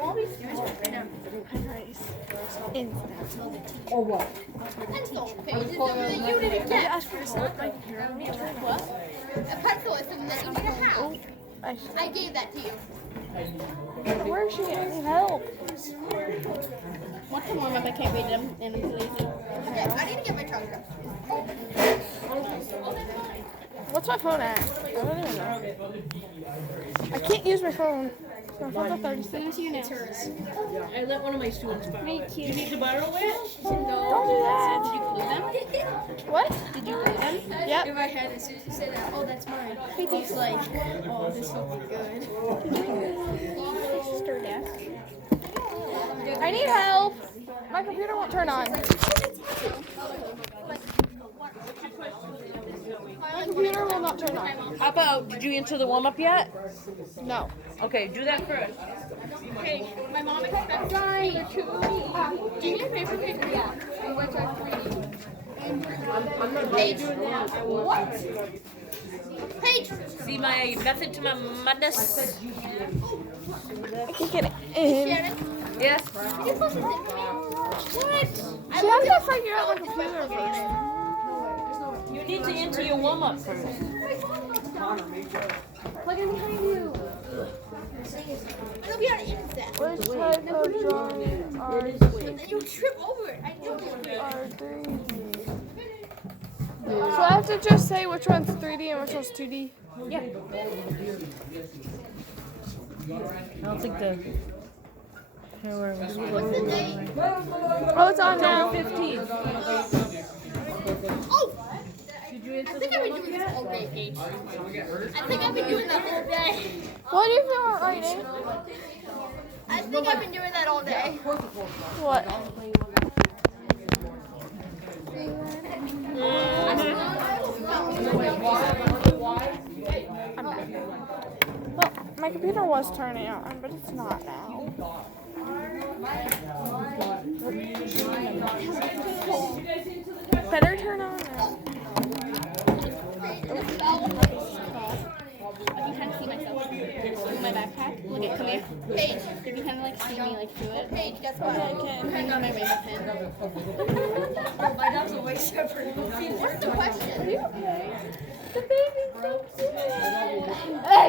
Always do is right now. Nice. Instant. Or what? Pencil pages that you didn't get. Ask for help. What? A pencil is something that you need to have. I gave that to you. Where is she? I need help. What's the warm up? I can't read them and I'm lazy. Okay, I need to get my charger. What's my phone at? I don't even know. I can't use my phone. My phone's at 36. You know. I let one of my students borrow it. Do you need to borrow it? Don't do that. Did you glue them? What? Did you glue them? Yep. In my head, as soon as you say that, oh, that's mine. It's like, oh, this will be good. Sister desk. I need help. My computer won't turn on. My computer will not turn on. How about, did you answer the warm-up yet? No. Okay, do that first. Okay, my mom expects me to. Do you need paper? Yeah. And which are 3D. Page. What? Page. See my method to my madness? I can't get it in. Shannon, Yes. you're supposed to think for me. What? See, I have to figure out my computer first. You need to enter your warm-up first. Look at behind you. It'll be on instant. Which type of drawing are And then you trip over it. I know you. are 3D? So I have to just say which one's 3D and which one's 2D? Yeah. I don't think the camera was What's the date? Oh, it's on now. 15. Oh! I think I've been doing this all day, Paige. I think I've been doing that all day. What if you're not writing? I think I've been doing that all day. What? I'm back. Well, my computer was turning on, but it's not now. Better turn on now. I can kind of see myself through my backpack. Look at, come here. Paige, You can kind of like see me like through it. Paige, guess what? Bring on my rainbow pen. My dog's a way separate. What's the question? The baby's so cute. Hey!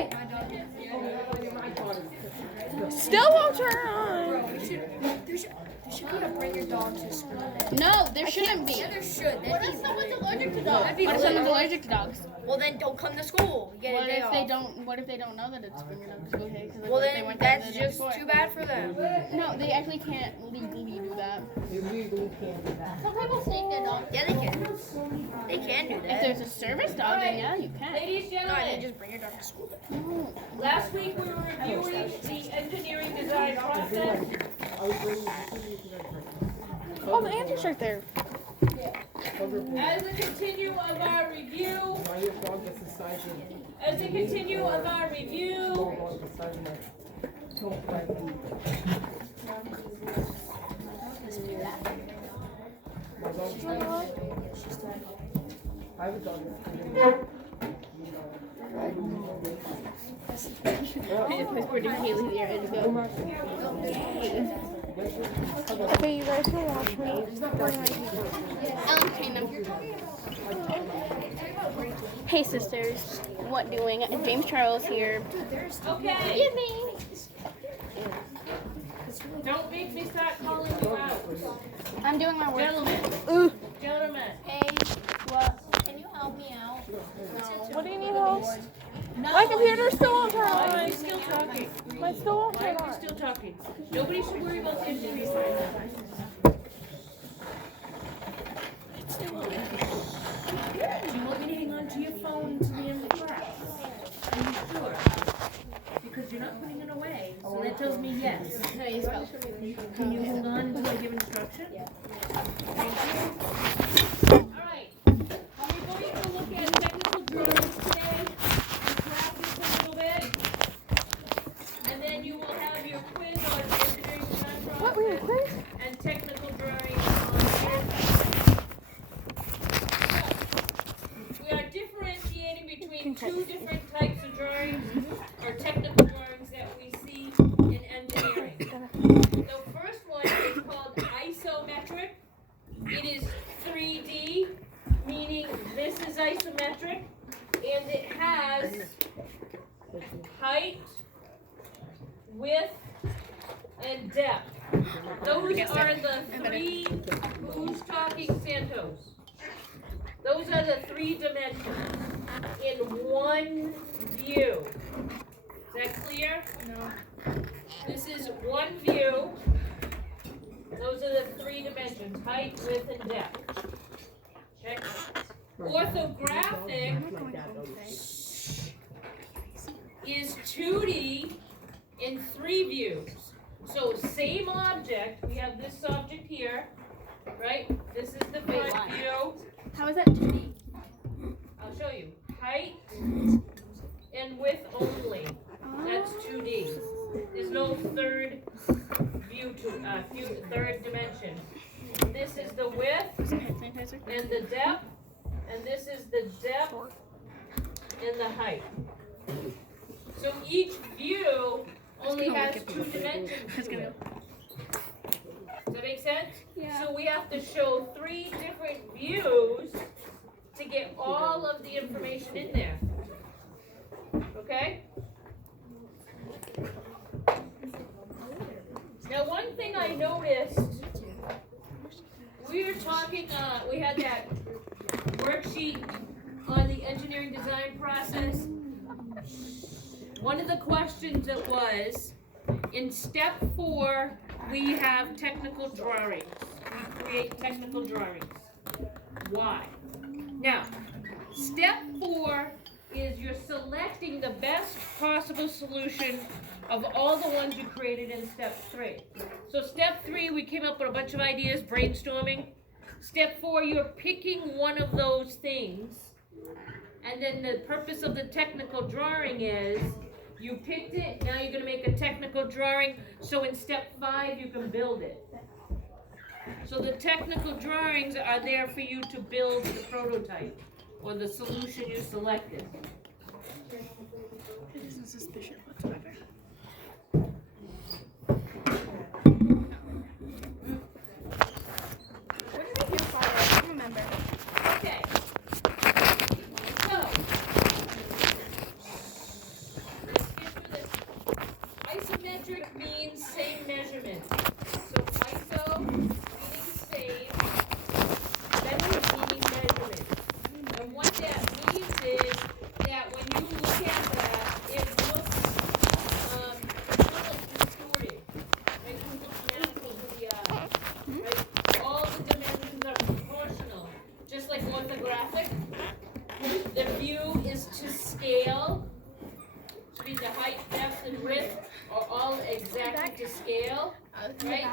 Still won't turn on. There should be a bring your dog to school. No, there shouldn't be. Yeah, there should. What if someone's allergic to dogs? What if someone's allergic to dogs? Well, then don't come to school. Get What a day if they off. don't? What if they don't know that it's bring your dog to school day? Well, they then weren't there that's the day just before. too bad for them. No, they actually can't legally do that. Some people sneak their dog. Yeah, they can. They can do If that. there's a service dog, then yeah, you can. Ladies, No, they gentlemen, just bring your dog to school. last week we were reviewing the engineering design process. Oh, the answer's right there. As a continue of our review, If I put Haley there, it'd go. Okay, you guys can watch me. Okay, now. Hey sisters, what doing? James Charles here. okay, don't make me start calling you out. I'm doing my work. Gentlemen, Hey, what? Can you help me out? What do you need help? No. My computer still won't turn why are on. you still talking? My still won't Why turn are you on. still talking? Nobody should worry about the engineering design. Do you want me to hang on to your phone to the end of class? Are you sure? Because you're not putting it away, so that tells me yes. Can you hold on until I give instruction? Thank you. All right. Are we going to look at technical drawings today and practice a little bit? And then you will have your quiz on engineering design What, process we have a quiz? and technical drawings on here. We are differentiating between two different types of drawings or technical drawings that we see in engineering. and depth. Those are the three, who's talking Santos? Those are the three dimensions in one view. Is that clear? No. This is one view. Those are the three dimensions, height, width, and depth. Okay? Orthographic is 2D in three views. So same object, we have this object here, right? This is the front view. How is that 2D? I'll show you. Height and width only. That's 2D. There's no third view third dimension. This is the width and the depth, and this is the depth and the height. So each view only has two dimensions to it. Does that make sense? Yeah. So we have to show three different views to get all of the information in there. Okay? Now one thing I noticed, we were talking, we had that worksheet on the engineering design process. One of the questions it was, in step 4, we have technical drawings. We create technical drawings. Why? Now, step 4 is you're selecting the best possible solution of all the ones you created in step 3. So step 3, we came up with a bunch of ideas, brainstorming. Step 4, you're picking one of those things. And then the purpose of the technical drawing is, you picked it, now you're gonna make a technical drawing, so in step 5, you can build it. So the technical drawings are there for you to build the prototype, or the solution you selected. It isn't suspicious whatsoever. What did we do for it? I don't remember. Okay. So, let's get through this. Isometric means same measurement. So iso meaning same, metric meaning measurement. And what that means is that when you look at that, it looks it's not like distorted. Right? It looks natural to the eye. Right? All the dimensions are proportional. Just like orthographic, the view is to scale. Which means the height, depth, and width are all exactly to scale. Right?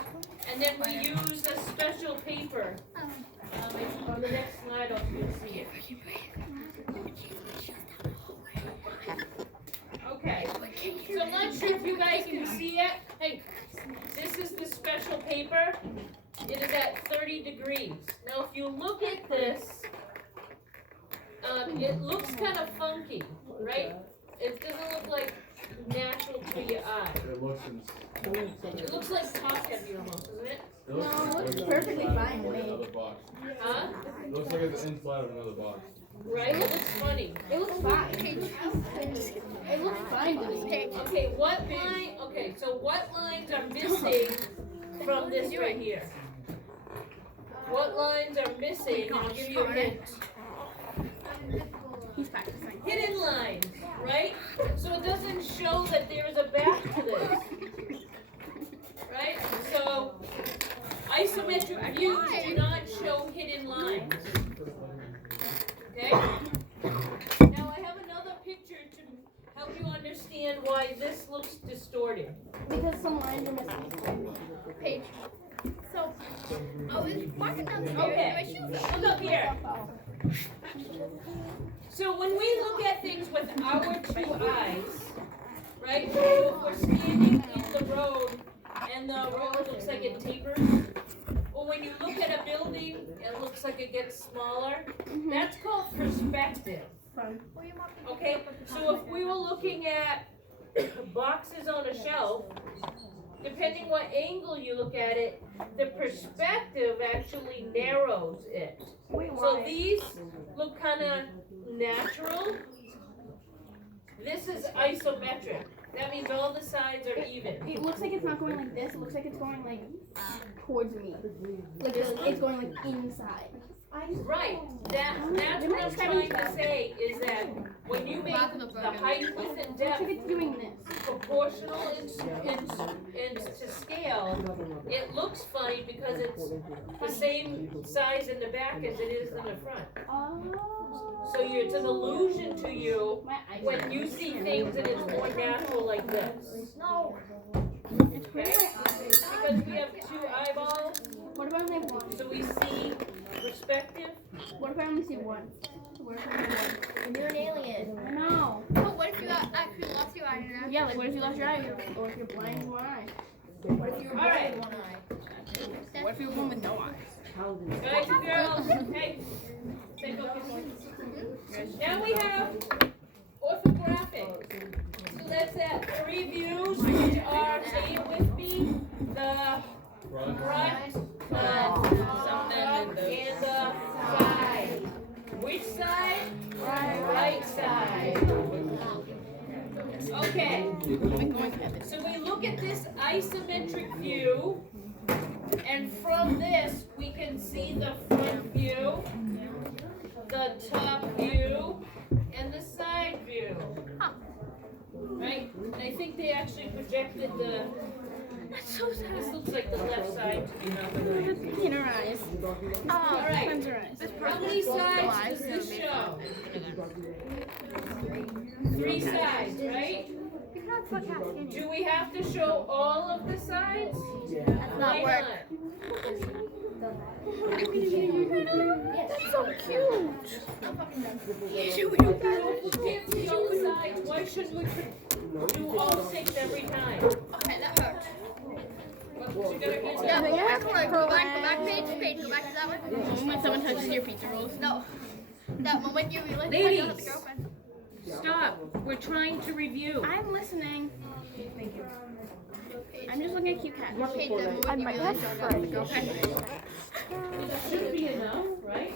And then we use a special paper. On the next slide, I'll see it. Okay. So I'm not sure if you guys can see it. Hey, this is the special paper. It is at 30 degrees. Now, if you look at this, it looks kind of funky, right? It doesn't look like natural to your eye. It looks like top heavy almost, doesn't it? No, it looks perfectly fine to me. Huh? It looks like it's inside of another box. Right? It looks funny. It looks fine. It looks fine to me. Okay, what line? Okay, so what lines are missing from this right here? What lines are missing? I'll give you a hint. He's practicing. Hidden lines, right? So it doesn't show that there is a back to this. Right? So isometric views do not show hidden lines. Okay? Now I have another picture to help you understand why this looks distorted. Because some lines are missing. Page. So, I was walking down the stairs and my shoes fell. Look up here. So when we look at things with our two eyes, right? So if we're standing in the road and the road looks like it tapers, or when you look at a building, it looks like it gets smaller. That's called perspective. Okay? So if we were looking at boxes on a shelf, depending what angle you look at it, the perspective actually narrows it. So these look kind of natural. This is isometric. That means all the sides are even. It looks like it's not going like this. It looks like it's going like towards me. Like it's going like inside. Right, that's what I'm trying to say, is that when you make the height, width, and Looks like depth it's doing this. proportional and to scale, it looks funny because it's the same size in the back as it is in the front. Oh. So it's an illusion to you My eyes. when you see things and it's more natural like this. No. Okay? Because we have two eyeballs, What if I only have one? so we see perspective. What if I only see one? What if I only have one? You're an alien. I know. But what if you actually lost your eye? And Yeah, like what if you lost your eye or if you're blind in one eye? what if you were All right. born with one eye? What if you're born with no eyes? Guys and girls, hey, stay focused. Now we have orthographic. So that's that 3 views, which are, say it with me, the front, and the side. Which side? Right side. Okay. So we look at this isometric view, and from this we can see the front view, the top view, and the side view. Right? And I think they actually projected the. This looks like the left side to be not the right. In her eyes. All right. Sometimes her eyes. How many sides does this show? 3 sides, right? You cannot fuck half, can you? Do we have to show all of the sides? That's not Why work. That's so cute. So we can't see all the sides. Why shouldn't we do all 6 every time? Okay, that hurts. What, you gotta get Yeah, that? go back page, go back to that one. When someone touches your pizza rolls. No. That moment you realize you Ladies. don't have a girlfriend. Stop. We're trying to review. I'm listening. I'm just looking at cute cat. What page the moment I you might realize have you don't have a girlfriend? It should be enough, right?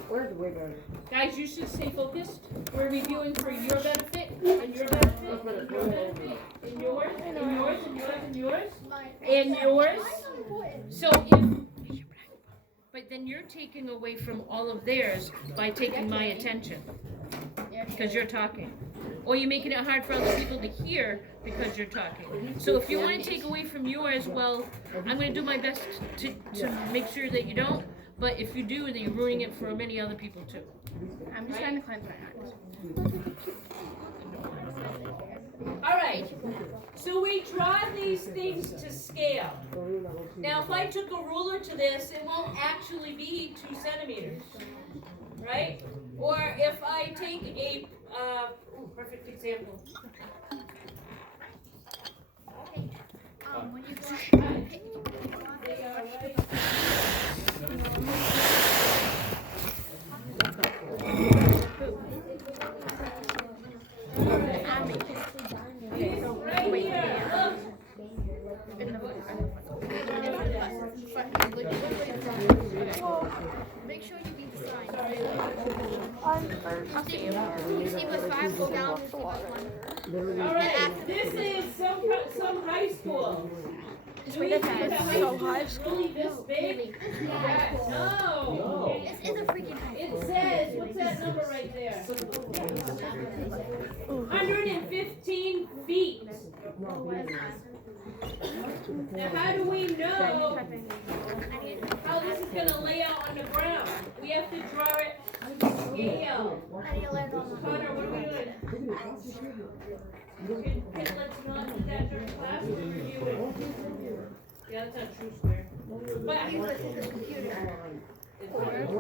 Guys, you should stay focused. We're reviewing for your benefit, and your benefit, and your benefit, and yours, and yours, and yours, and yours, and yours. So if, but then you're taking away from all of theirs by taking my attention, because you're talking. Or you're making it hard for other people to hear because you're talking. So if you want to take away from yours, well, I'm going to do my best to make sure that you don't. But if you do, then you're ruining it for many other people too. I'm just trying to cleanse my eyes. All right. So we draw these things to scale. Now, if I took a ruler to this, it won't actually be 2 centimeters, right? Or if I take a perfect example. When you go They are right. Right here, look. make sure you beat the sign. I'm first. Steve was 5 go down to Steve was 1. All right, this is some high school. Do we think that high So school high is really this big? Yeah, no. This is a freaking high. It says, what's that number right there? 115 feet. Now, how do we know how this is gonna lay out on the ground? We have to draw it to scale. Connor, what are we doing? Let's not do that during class, we'll review it. Yeah, that's not true, square. But Are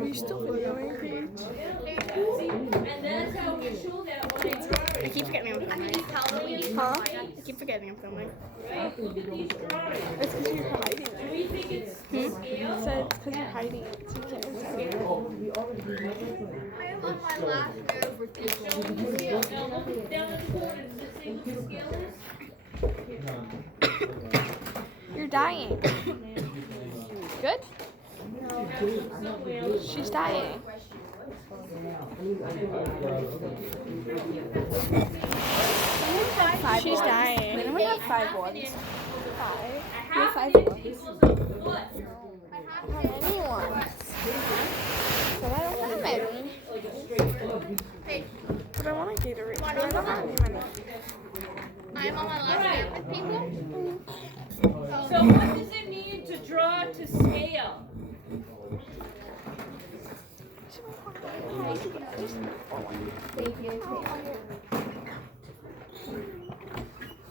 you still videoing, Paige? see, and that's how we show that when I draw I it. keep forgetting I'm filming. Huh? I keep forgetting I'm filming. Right? Look at these drawings. It's because you're hiding Do it. we think it's to I scale? said it's because you're hiding it, so you can't see it. I am on my last nerve with this. Show me the scale. Now look down at the corner. Does it say what the scale is? You're dying. Good? Somewhere. She's dying. She's dying. Then we have 5 ones. Five. A You half have 5 an inch ones. equals a foot. How many ones? So I don't have any. Like a straight foot. Hey, But I want a Gatorade. I don't have any money. I'm on my last nap with people. So what does it need to draw to scale?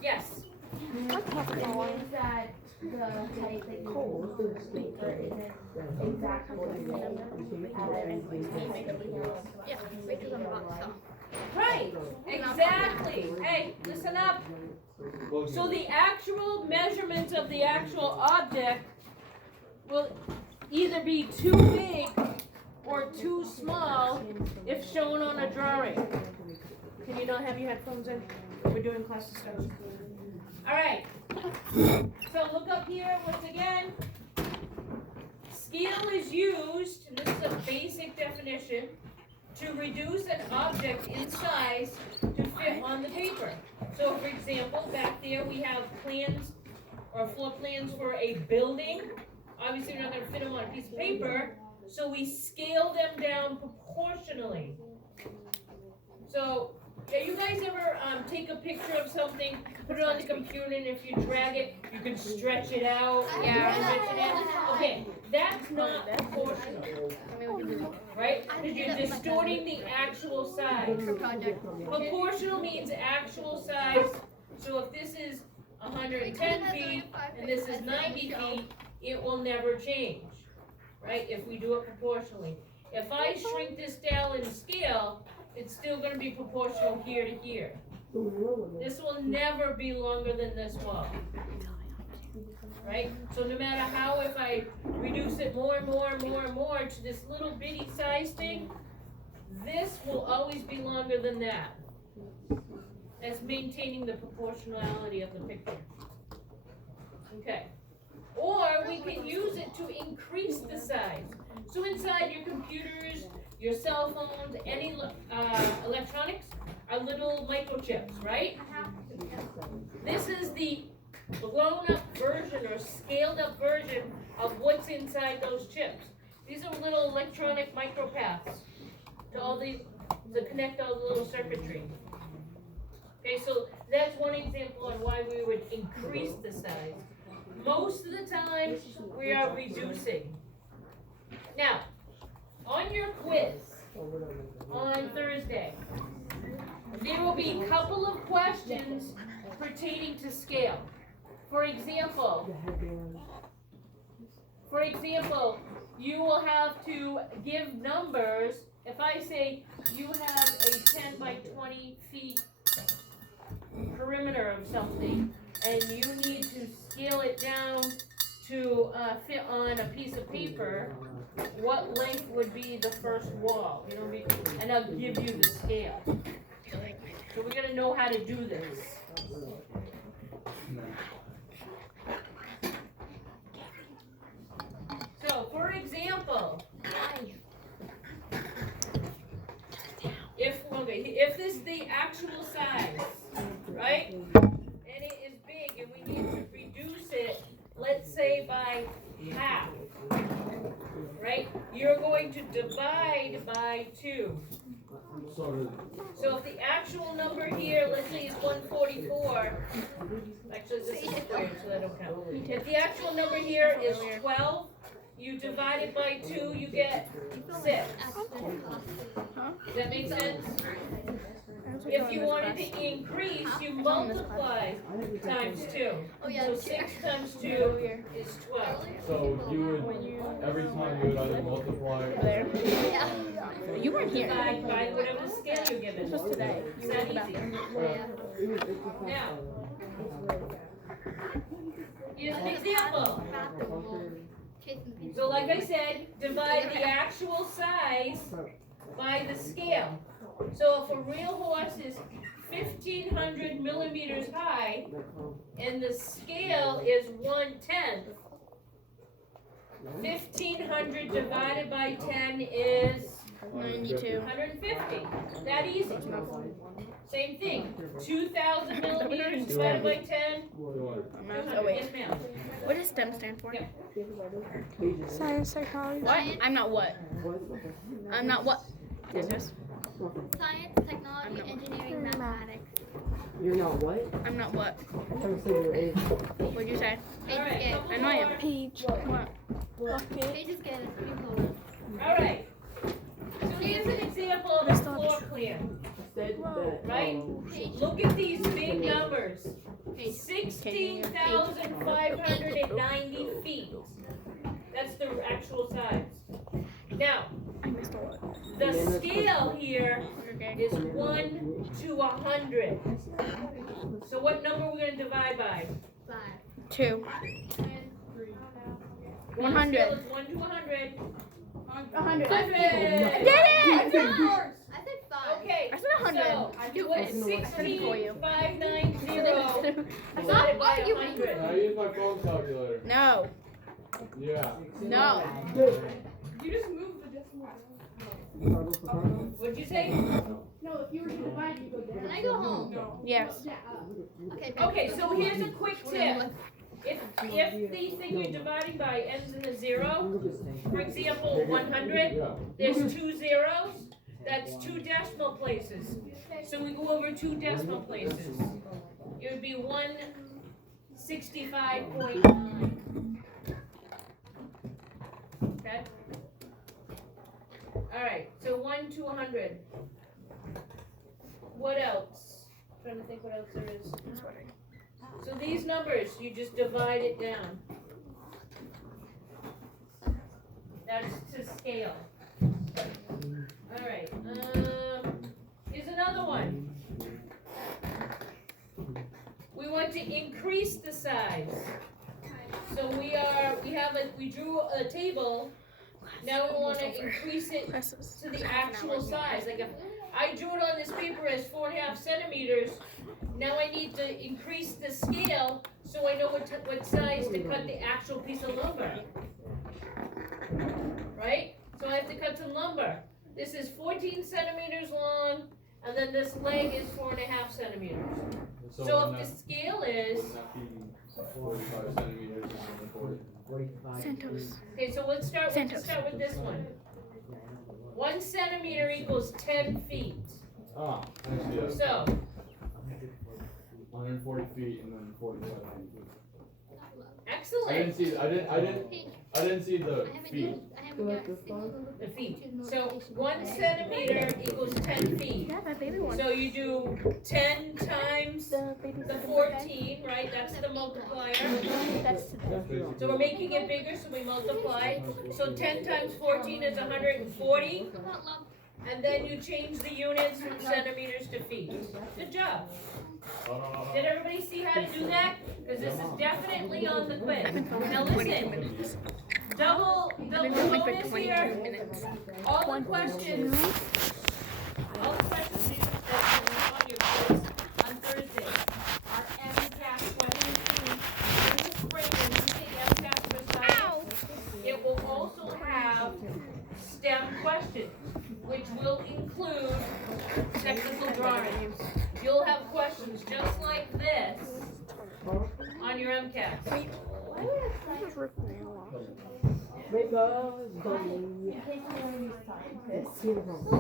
Yes. That the type that you use for the speaker isn't exactly Yeah, because I'm hot, so. Right, exactly. Hey, listen up. So the actual measurement of the actual object will either be too big or too small if shown on a drawing. Can you not have your headphones in? We're doing class discussion. All right. So look up here once again. Scale is used, and this is a basic definition, to reduce an object in size to fit on the paper. So for example, back there we have plans or floor plans for a building. Obviously we're not going to fit them on a piece of paper, so we scale them down proportionally. So, have you guys ever take a picture of something, put it on the computer, and if you drag it, you can stretch it out? Stretch it out? Okay, that's not proportional, right? Because you're distorting the actual size. Project. Proportional means actual size. So if this is 110 feet and this is 90 feet, it will never change, right? If we do it proportionally. If I shrink this down in scale, it's still going to be proportional here to here. This will never be longer than this wall, right? So no matter how, if I reduce it more and more and more and more to this little bitty size thing, this will always be longer than that. That's maintaining the proportionality of the picture. Okay. Or we can use it to increase the size. So inside your computers, your cell phones, any electronics are little microchips, right? This is the blown up version or scaled up version of what's inside those chips. These are little electronic micropaths to connect all the little circuitry. Okay, so that's one example on why we would increase the size. Most of the time, we are reducing. Now, on your quiz on Thursday, there will be a couple of questions pertaining to scale. For example, you will have to give numbers. If I say you have a 10 by 20 feet perimeter of something, and you need to scale it down to fit on a piece of paper, what length would be the first wall? You know, and I'll give you the scale. So we're gonna know how to do this. So, for example, if this is the actual size, right? And it is big, and we need to reduce it, let's say by half, right? You're going to divide by 2. So if the actual number here, let's say is 144, actually this is squared, so that don't count. If the actual number here is 12, you divide it by 2, you get 6. Does that make sense? If you wanted to increase, you multiply times 2. Oh yeah, So 6 times 2 is 12. So you would, every time you would either multiply. yeah. You weren't here. Divide by whatever the scale you're given. Just today. Is that easy? Now, here's an example. So like I said, divide the actual size by the scale. So if a real horse is 1,500 millimeters high and the scale is 1/10, 1,500 divided by 10 is 92. 150. That easy. Same thing. 2,000 millimeters divided by 10. Oh 200. wait. Yes, ma'am. What does STEM stand for? Yeah. Science, technology. What? I'm not what? I'm not what? Yes. Science, technology, engineering, mathematics. You're not what? I'm not what? I'm trying to say your age. What'd you say? Paige All right. is good. I know I am. Page. What? Paige is good. It's pretty cool. All right. So here's an example of a floor plan, Said that. right? Paige. Look at these big numbers. Paige. 16,590 feet. That's the actual size. Now, I missed a lot. the scale here Okay. is 1 to 100. So what number are we going to divide by? 5. 2. One 100. scale is 1 to 100. 100. 100. Did it! I said 5. Okay. I said 100. So, what's I said it for you. 16,590 divided by 100? I use my phone calculator. No. Yeah. No. What'd you say? Can I go home? Yes. Okay. Okay, so here's a quick tip. If the thing you're dividing by ends in a 0, for example, 100, Yeah. there's 2 zeros, that's 2 decimal places. So we go over 2 decimal places. It would be 165.9. Okay? Alright, so 1 to 100. What else? Trying to think what else there is. So these numbers, you just divide it down. That's to scale. Alright, here's another one. We want to increase the size. So we drew a table. Now we want to increase it to the actual size. Like if I drew it on this paper as 4.5 centimeters, now I need to increase the scale so I know what size to cut the actual piece of lumber. Right? So I have to cut some lumber. This is 14 centimeters long, and then this leg is 4.5 centimeters. So if the scale is, 45 centimeters and 40. Santos. okay, so let's start with this one. 1 centimeter equals 10 feet. Ah, I see that. So, 140 feet and then 47 feet. excellent. I didn't see the I haven't feet. I haven't got a single The feet. So 1 centimeter equals 10 feet. Yeah, that baby one. So you do 10 times The baby the 14, right? That's the multiplier. That's So we're making it bigger, so we multiply. So 10 times 14 is 140. Come on, love. And then you change the units from centimeters to feet. Good job. Did everybody see how to do that? Because this is definitely on the quiz. Now listen. Double been filming for bonus 22 here. minutes. All the questions that are on your quiz on Thursday are MCAS questions. In the spring, when you take MCAS for science, it will also have STEM questions, which will include technical drawings. You'll have questions just like this on your MCAS. Because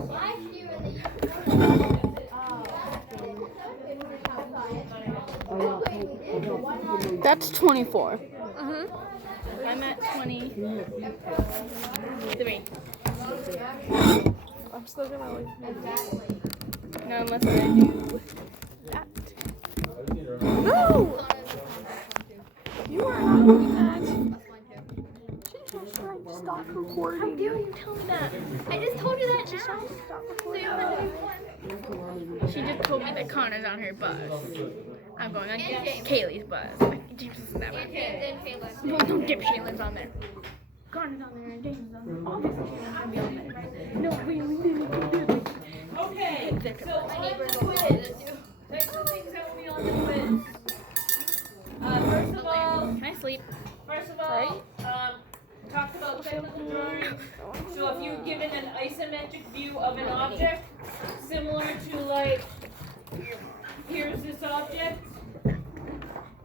Last year in the That's 24. I'm at 23. I'm still gonna leave. No, unless I do that. No! You are not doing that. Stop recording. How dare you tell me that? I just told you that now. Stop So recording. you want to She just told me that Connor's on her bus. I'm going on And James. Kaylee's bus. James isn't that and bad. James and Caleb. Well, don't dip Shaylin's on there. Connor's on there and James is on there. Obviously, Shaylin's gonna be on there. No, wait. Okay, so My on neighbors the will say quiz, that too. next two things that will be on the quiz. First of all, Can I sleep? talked about aspect of the drawing. So if you're given an isometric view of an object, similar to like, here's this object,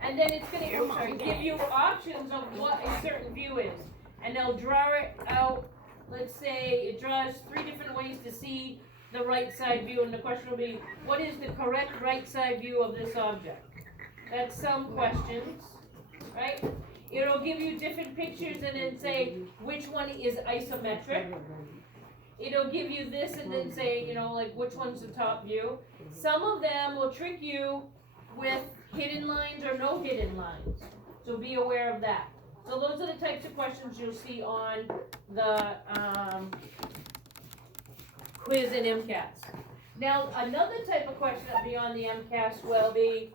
and then it's gonna give you options of what a certain view is. And they'll draw it out, let's say it draws 3 different ways to see the right side view, and the question will be, what is the correct right side view of this object? That's some questions, right? It'll give you different pictures and then say which one is isometric. It'll give you this and then say, you know, like which one's the top view. Some of them will trick you with hidden lines or no hidden lines. So be aware of that. So those are the types of questions you'll see on the quiz in MCAS. Now, another type of question that'll be on the MCAS will be,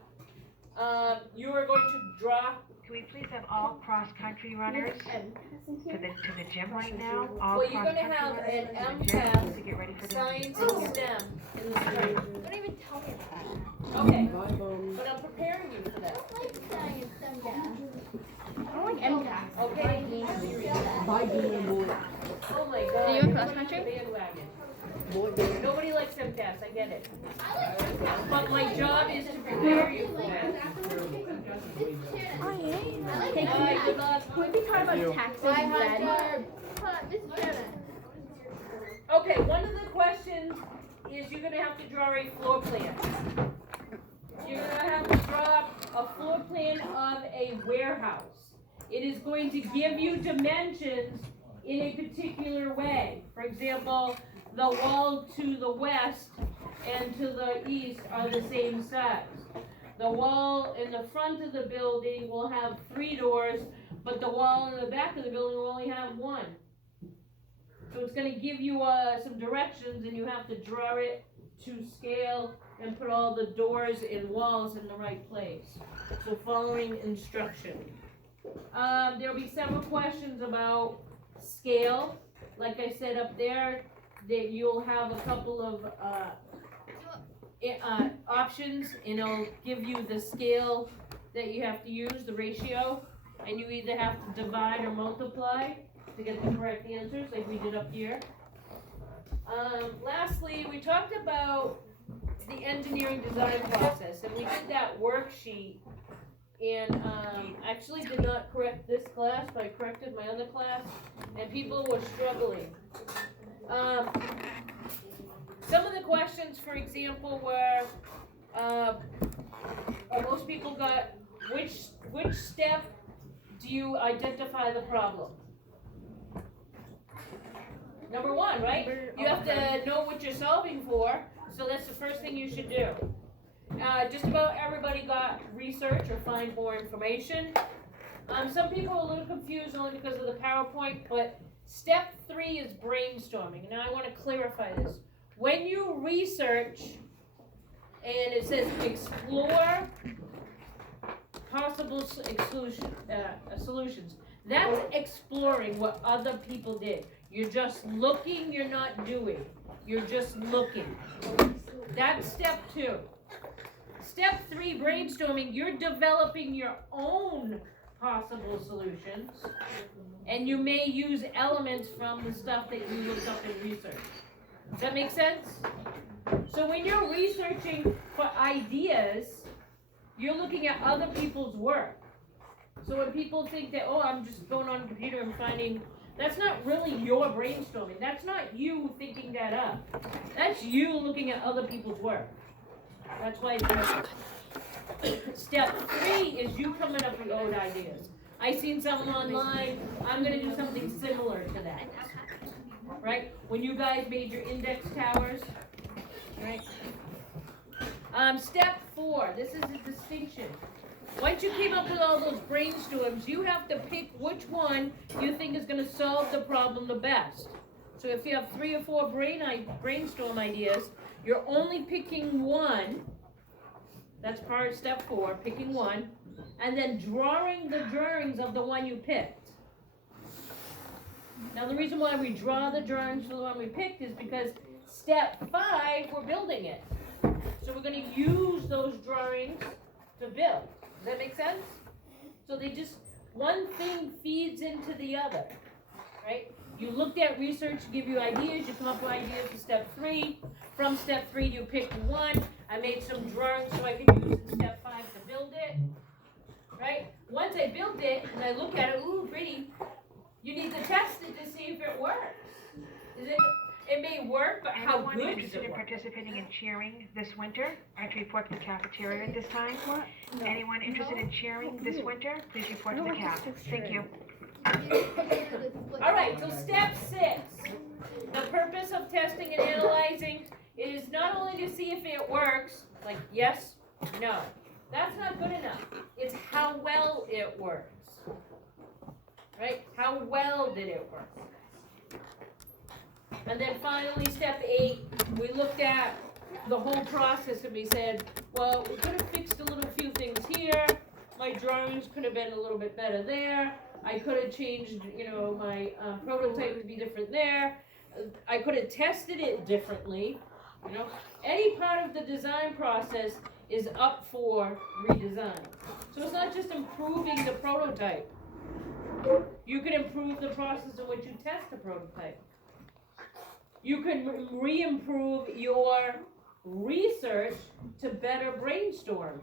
you are going to draw. Can we please have all cross-country runners to the gym right now? All Well, you're going to have an MCAS to get ready for the science and STEM in the spring. Don't even tell me that. Okay, but I'm preparing you for that. I like science, I like MCAS. Okay? Oh my God. Are you in cross country? Bandwagon. Nobody likes MCAS, I get it. But my job is to prepare you for that. Alright, good luck. Can we be part about taxes instead? Okay, one of the questions is you're gonna have to draw a floor plan. You're gonna have to draw a floor plan of a warehouse. It is going to give you dimensions in a particular way. For example, the wall to the west and to the east are the same size. The wall in the front of the building will have 3 doors, but the wall in the back of the building will only have 1. So it's going to give you some directions, and you have to draw it to scale and put all the doors and walls in the right place. So following instruction. There will be several questions about scale. Like I said up there, that you'll have a couple of options, and it'll give you the scale that you have to use, the ratio, and you either have to divide or multiply to get the correct answers, like we did up here. Lastly, we talked about the engineering design process, and we did that worksheet, and actually did not correct this class, but I corrected my other class, and people were struggling. Some of the questions, for example, were, most people got, which step do you identify the problem? Number 1, right? You have to know what you're solving for, so that's the first thing you should do. Just about everybody got research or find more information. Some people are a little confused only because of the PowerPoint, but step 3 is brainstorming. Now I want to clarify this. When you research, and it says explore possible solutions, that's exploring what other people did. You're just looking, you're not doing. You're just looking. That's step 2. Step 3, brainstorming, you're developing your own possible solutions, and you may use elements from the stuff that you looked up in research. Does that make sense? So when you're researching for ideas, you're looking at other people's work. So when people think that, oh, I'm just going on the computer and finding, that's not really your brainstorming. That's not you thinking that up. That's you looking at other people's work. That's why it's step 3 is you coming up with own ideas. I seen something online, I'm gonna do something similar to that. Right? When you guys made your index towers, right? Step 4, this is a distinction. Once you came up with all those brainstorms, you have to pick which one you think is going to solve the problem the best. So if you have 3 or 4 brainstorm ideas, you're only picking one. That's part of step 4, picking one, and then drawing the drawings of the one you picked. Now the reason why we draw the drawings for the one we picked is because step 5, we're building it. So we're going to use those drawings to build. Does that make sense? So they just, one thing feeds into the other, right? You looked at research to give you ideas, you come up with ideas for step 3. From step 3, you picked one. I made some drawings so I could use in step 5 to build it, right? Once I built it and I look at it, ooh, pretty, you need to test it to see if it works. It may work, but how Anyone good does interested it in work? participating in cheering this winter? I to report to the cafeteria at this time. Anyone interested in cheering this winter? Please report to the caf. Thank you. All right, so step 6. The purpose of testing and analyzing is not only to see if it works, like yes, no. That's not good enough. It's how well it works. Right? How well did it work? And then finally, step 8, we looked at the whole process and we said, well, we could have fixed a little few things here. My drawings could have been a little bit better there. I could have changed, my prototype to be different there. I could have tested it differently. Any part of the design process is up for redesign. So it's not just improving the prototype. You can improve the process in which you test the prototype. You can re-improve your research to better brainstorm,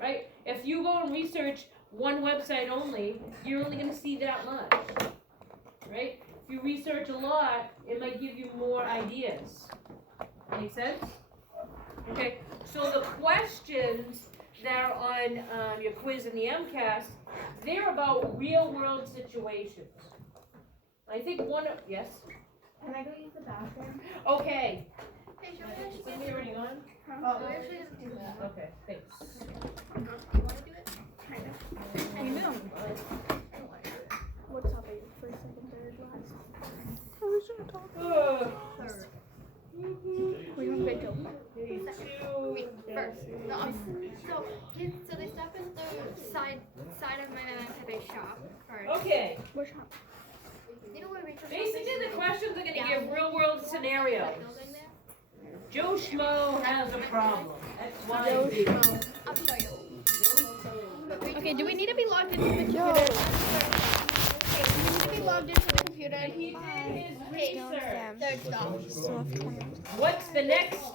right? If you go and research one website only, you're only going to see that much, right? If you research a lot, it might give you more ideas. Make sense? Okay, so the questions that are on your quiz in the MCAS, they're about real-world situations. I think yes? Can I go use the bathroom? Okay. Hey, should we actually Is get me already on? Oh, we actually just do that. Okay, thanks. You want to do it? Kind of. You know. What's up, first, second, third, last? I was gonna talk. Third. We're gonna go. Wait, first. No, so they stop at the side of my Pepe shop. Or, Okay, Which one? you know where Rachel basically the questions are gonna give real-world scenarios. building there? Joe Schmo has a problem. That's why. I'll show you. But Rachel, Okay, do we need to be logged into the computer? okay, do we need to be logged into the computer? He did his research. Third stop. What's the next step?